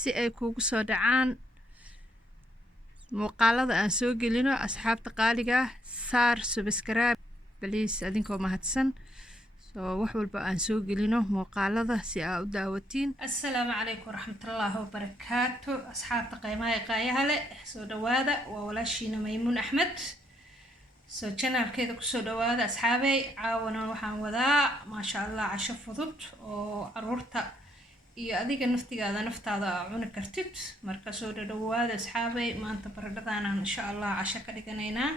si ay kuugu soo dhacaan muuqaalada aan soo gelino. Asxaabta qaaliga saar subscribe please adinkoo mahadsan soo wax walba aan soo gelino muuqaalada si aad u daawatiin. Assalaamu calaykum waraxmatullaahi wabarakaatu. asxaabta qiimaha ee qaayaha leh soo dhawaada. waa walaashiina Maymuun Axmed soo channelkeeda ku soo dhawaada asxaabay. caawana waxaan wadaa maasha Allah casho fudud oo caruurta iyo adiga naftaada cuni kartid. marka soo dhawaada asxaabay. maanta baradhadaan insha Allah casho ka dhiganaynaa.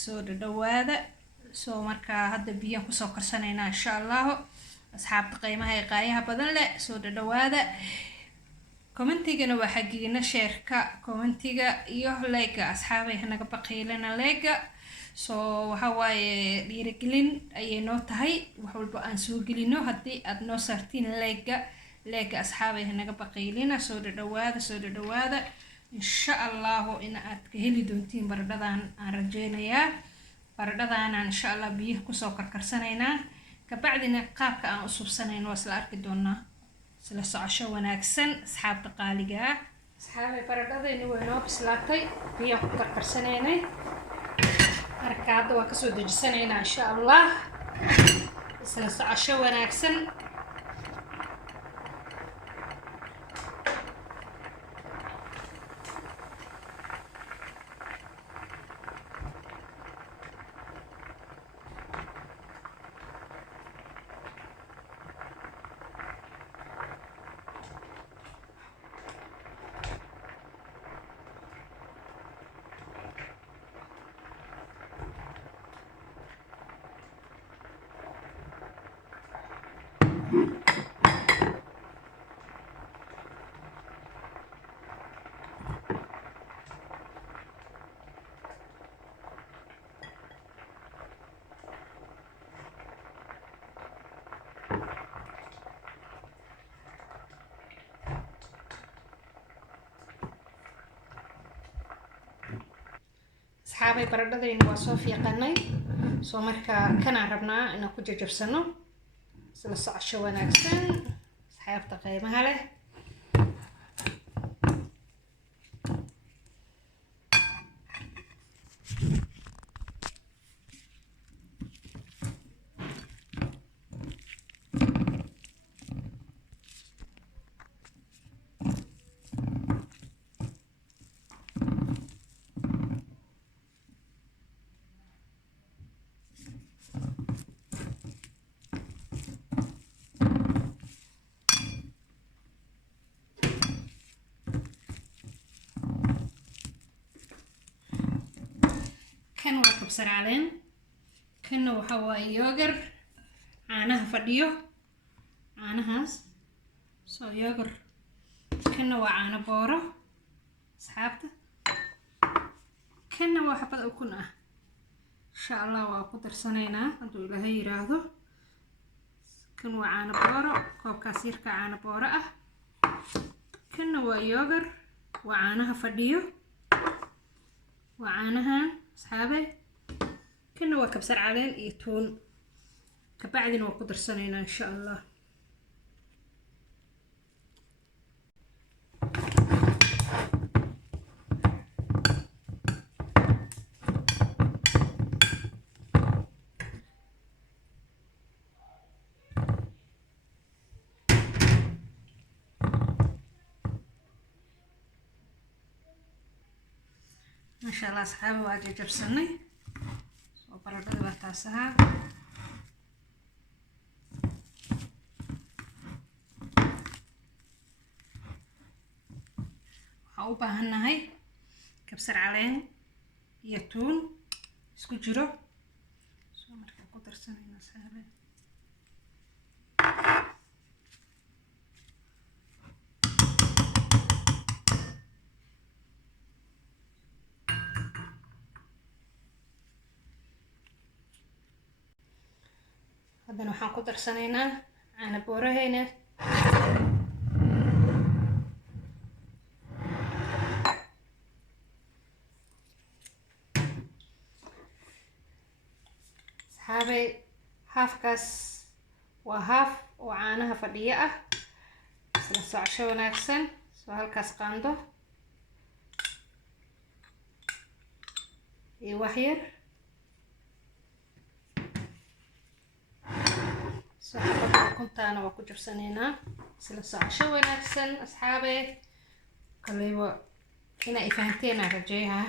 soo dhawaada. soo marka hadda biyo ku soo karsanaynaa insha Allah. asxaabta qiimaha ee qaayaha badan leh soo dhawaada. commentigana waa xaqiina sheerka commentiga iyo like asxaabay hanaga baqiilana like soo waxa waaye dhiirigelin ayay noo tahay wax walba aan soo gelino. haddii aad noo saartiin like asxaabay hanaga baqiilina. soo dhawaada insha Allah in aad ka heli doontiin baradhadan aan rajeynayaa. baradhadan insha Allah biyo ku soo karkarsanaynaa kabacdina qaabka aan u subsanayno waa isla arki doonaa. isla socosho wanaagsan asxaabta qaaliga ah. asxaabay baradhadayni way noo bislaatay biyo ku karkarsanaynay. marka hadda waa kasoo dejisanaynaa insha Allah. isla socosho wanaagsan. asxaabay baradhadayna waa soo fiiqanay soo marka kana rabnaa inaan ku jajabsano. isla socosho wanaagsan asxaabta qiimaha leh. kan waa kabsar caleen. kanna waxa waaye yogurt caanaha fadhiyo caanahaas soo yogurt. kanna waa caano booro asxaabta. kanna waa xabad ukun ah insha Allah waa ku darsanaynaa hadduu Ilaahay yiraahdo. kan waa caano booro koobkaas yarka caano booro ah. kanna waa yogurt waa caanaha fadhiyo waa caanahan asxaabay. kana waa kabsar caleen iyo tuun kabacdina waa ku darsanaynaa insha Allah. ما شاء الله أصحابي واجي جبسني وبردد بتاسها. وحاوبة هناي كبسر علين يتون اسكو جرو سو مركب قدر سنين أصحابي. haddana waxaan ku darsanaynaa caano boorahayna. asxaabay haafkaas waa haaf oo caanaha fadhiyo ah. isla socosho wanaagsan. soo halkaas qaando iyo wax yar soo xabadda ukuntaana waa ku jabsanaynaa isla socosho wanaagsan asxaabe kaleyba inaa i fahanteena rajeeyaha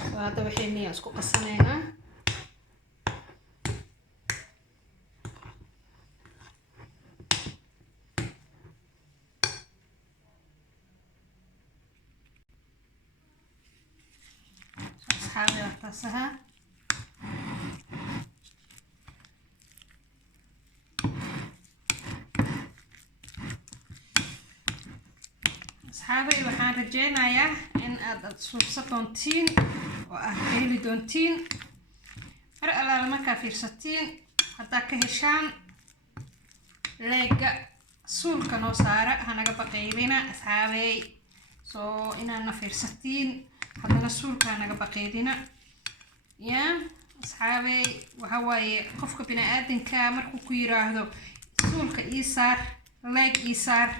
soo hadda waxayniya isku qasanaynaa asxaabe wartaasaha asxaabay waxaan rajeynayaa in aad suubsan doontiin oo aad ka heli doontiin mar allaala markaa fiirsatiin haddaa ka heshaan leega suulka noo saara hanaga baqaydina asxaabay soo inaadna fiirsatiin haddana suulka hanaga baqaydina ya asxaabay waxa waaye qofka bini-aadanka markuu ku yiraahdo suulka ii saar leeg ii saar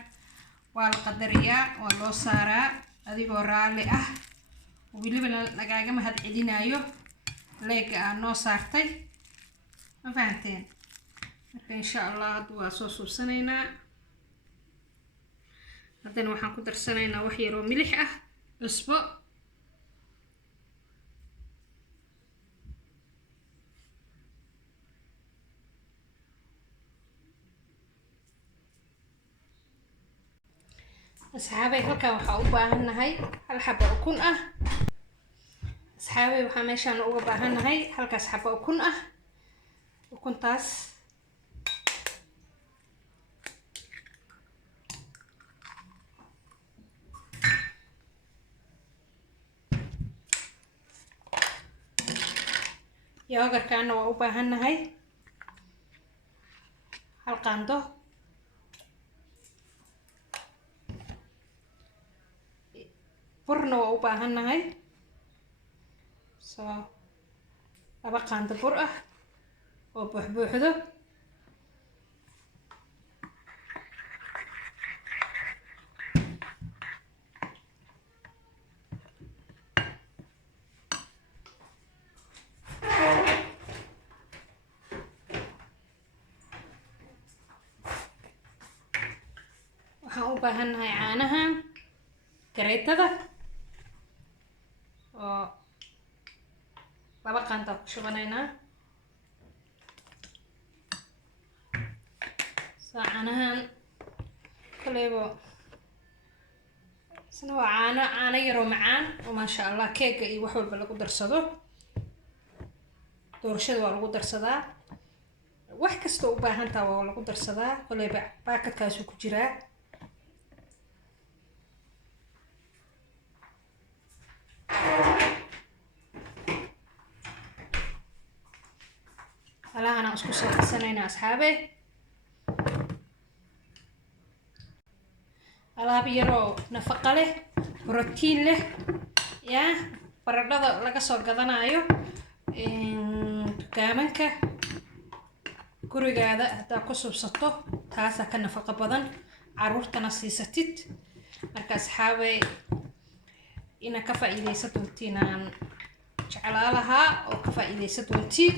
waa la qadariyaa waa loo saaraa adigoo raalli ah weliba lagaaga mahad celinayo leega aad noo saartay ma fahanteen marka insha allah hadda waa soo suubsanaynaa haddana waxaan ku darsanaynaa wax yaroo milix ah cusbo asxaabay halkaan waxaa u baahannahay hal xabo ukun ah asxaabay waxaa meeshaan uga baahannahay halkaas xabo ukun ah ukuntaas yoogarkaana waa u baahannahay hal qaando burna waa u baahannahay soo 2 qaando bur ah oo buuxbuuxdo waxaan u baahannahay caanahan kareetada oo 2 qaando ku shubanaynaa soo caanahan kaleybo isna waa caano yaroo macaan oo maasha allah keega iyo wax walba lagu darsado doorashada waa lagu darsadaa wax kasta u baahantaa waa lagu darsadaa kaleyba baakadkaasuu ku jiraa alahan isku soo qasanaynaa asxaabe alaab yaroo nafaqo leh borotiin leh ya baradhada laga soo gadanayo dukaamanka gurigaada haddaa ku subsato taasaa ka nafaqo badan caruurtana siisatid marka asxaabe inaad ka faa'iidaysan doontiin aan jeclaa lahaa oo ka faa'iidaysan doontiin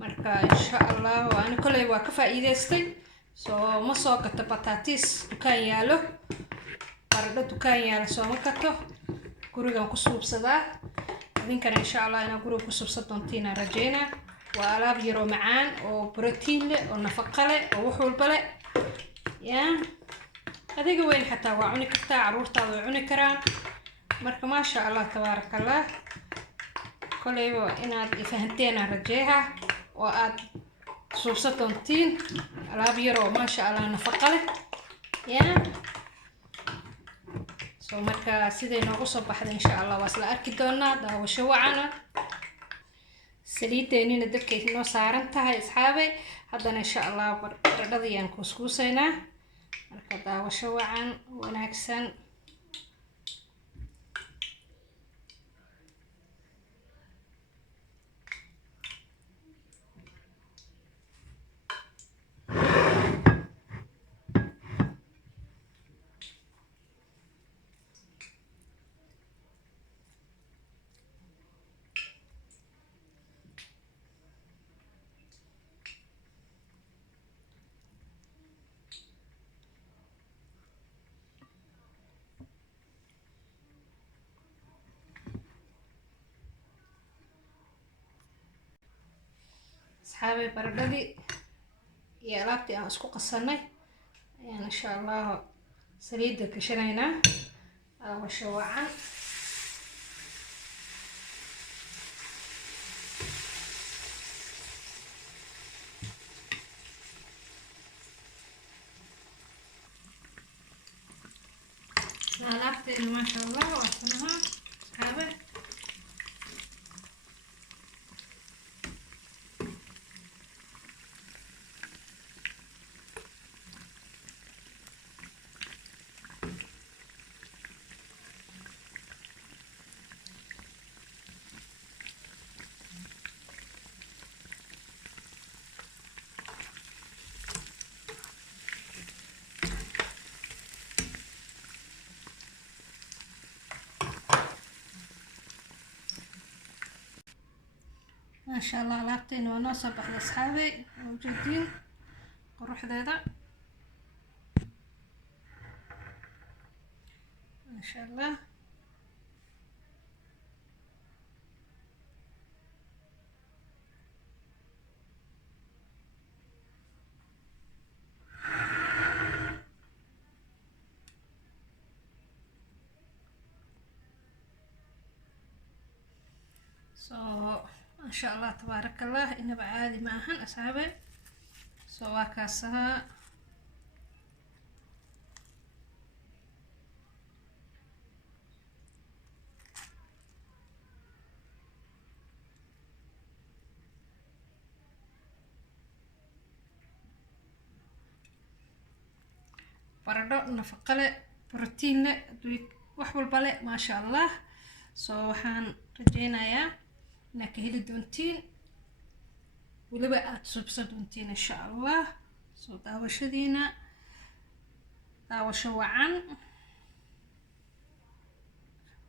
marka insha allah waana koley waa ka faa'iidaystay soo ma soo gato bataatiis dukaan yaalo baradho dukaan yaalo soo ma gato gurigan ku suubsadaa idinkana insha allah inaad guriga ku suubsan doontiin aan rajeynaa waa alaab yaroo macaan oo borotiin leh oo nafaqo leh oo wax walba leh ya adiga weyn xataa waa cuni kartaa caruurtaada way cuni karaan marka maasha allah tabaarakallah koleyba inaad ifahanteen aan rajeeha oo aad suubsan doontiin alaab yaroo maasha allah nafaqo leh ya soo marka siday noogu soo baxda insha allah waa isla arki doonaa daawasho wacana saliideenina dabkay noo saaran tahay asxaabay haddana insha allah baradhadayaan kuuskuusaynaa marka daawasho wacan wanaagsan asxaabay baradhadii iyo alaabtii aan isku qasanay ayaan insha allah saliidda gashanaynaa. daawasho wacan. alaabteena maasha allah waa sanaha asxaabay. ما شاء الله alaabteena waa noo soo baxday asxaabay. ujeedin quruxdeeda ما شاء الله. ما شاء الله تبارك الله. إنه عادي معهن أصحابي. سوا كاسها baradho nafaqo leh, borotiin leh, wax walba leh ما شاء الله. waxaan rajeynayaa inaad ka heli doontiin weliba aad subsan doontiin insha allah. daawashadiina daawasho wacan.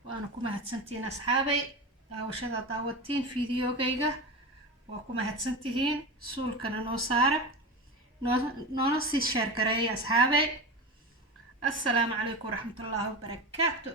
waana ku mahadsantihiin asxaabay daawashada daawatiin fiidiyogayga. waa ku mahadsantihiin. suulkana noo saara noona sii sheer gareeya asxaabay. assalaamu calaykum waraxmatullaahi wabarakaatu.